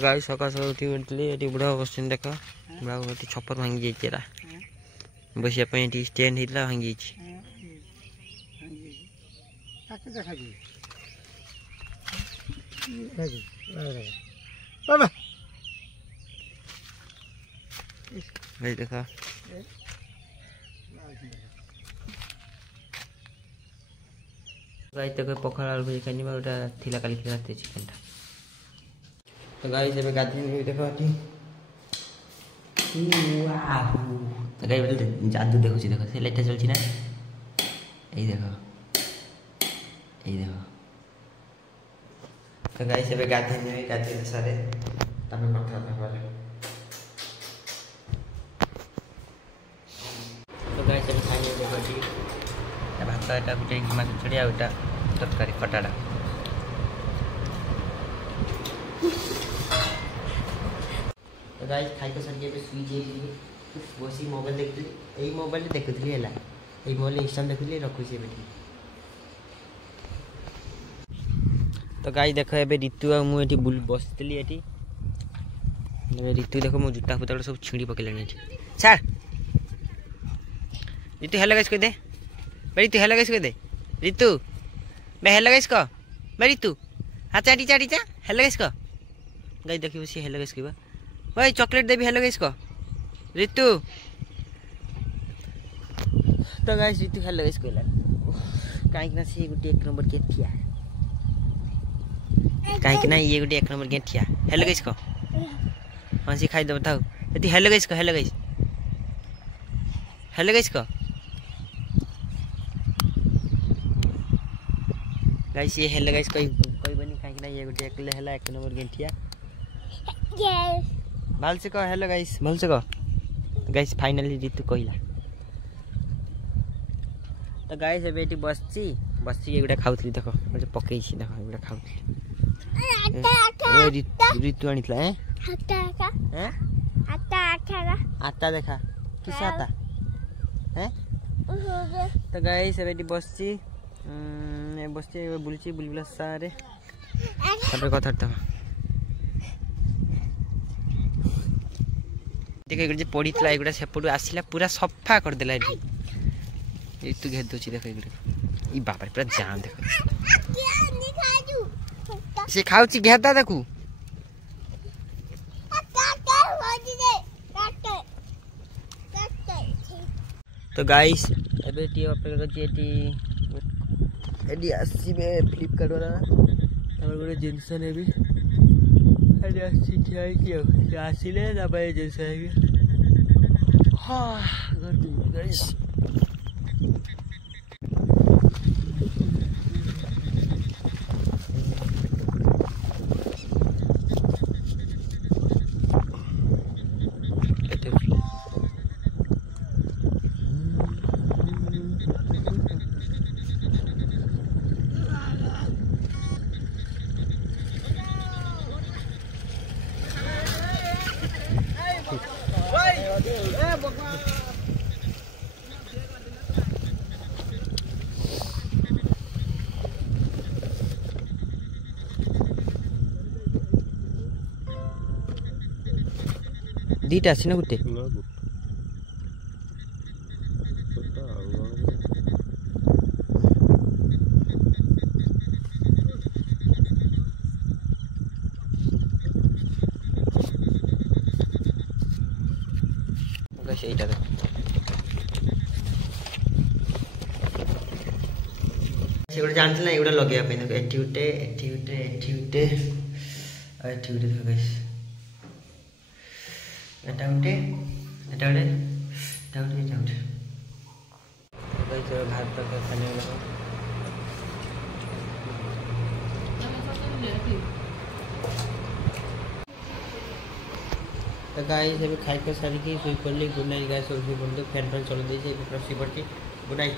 गाई सका सका उठी ये बुढ़ा बस देख बुढ़ा ये छपर भांगी जाइए बसिया स्टैंड होता भांगी देखा गाई तो पखाड़ आलू भजी खानी गोटा थिला काली रात चिकेन टा तो गाई जब गाधी देखो तो गाई बोले जादू देखो देखो से लाइट चलती ना यही देखो तो गाई सब गाधी सारे तब कथा बोले तो गाई सब खाने देखो भात एटा गोटे घिमा खिचड़ी आटा तरकारी खटाटा तो गाइस खाई सारी सुई बस मोबाइल देखुली मोबाइल देखुली है यही मोबाइल इंस्टा देखुली रखुची तो गाई देख ए ऋतु आ मुझे बसती ऋतु देख मो जूता फुता सब छिड़ी पकड़े छाड़ ऋतु हेलो गाइस कह दे ऋतु हेलो गाइस कह दे ऋतु मैं हेलो गाइस कह मैं ऋतु हाँ चाटी चाटी चा हेलो गाइस कह गाई देखिए सी हेलो गाइस कहवा भाई चॉकलेट देवी हेलो गाइस कह ऋतु तो गाइस ऋतु हेलो गाइस कहला कहीं सी गोटे एक नंबर के ठिया कहीं ये गोटे एक नंबर के ठिया हेलो गाइस कह हाँ सी खाई दे बताओ यदि हेलो गाइस कह हेलो गाइस कह गाइस ये हेलो गाइस कोई बनी कहीं ये गोटे एकले हला एक नंबर गेंठिया भल से कह हेलो गाइस भल से कह गाइस फाइनली ऋतु कहला तो गाइस ए बेटी बसची ये गोटे खाउथली देखो गोटे पकई छी देखो गोटे खाउथली ऋतु आनितला हैं आता देखा किस आता हैं तो गाइस ए बेटी बसची बसचे बुलची बुलबुला सारे कथा देख पड़ी एगुड़ा सेपटू आसला पूरा सफा करदेला ऋतु घेर दूसरी देख ये बाबा पूरा जाम देख से खाऊ घेरदा देखू तो गाइस एबे टी अपेक्षा करछि आसबे फ्लिपकार्ट वाला गोटे जिनस ने ठिया आसिले जिनस हाँ दीटा आसी ना गोटे এইটা দেখো সেগুলো জানছিল না এগুলো লগাইয়া পাই দেখো এটি উঠে দেখো গাইস এটা উঠে गाइस भात तक खाने वाला तो गाइस अभी खाई कर सारी की सुई पड़ली गुड नाइट गाइस और भी बोल दो फैन चलो दीजिए गुड नाइट।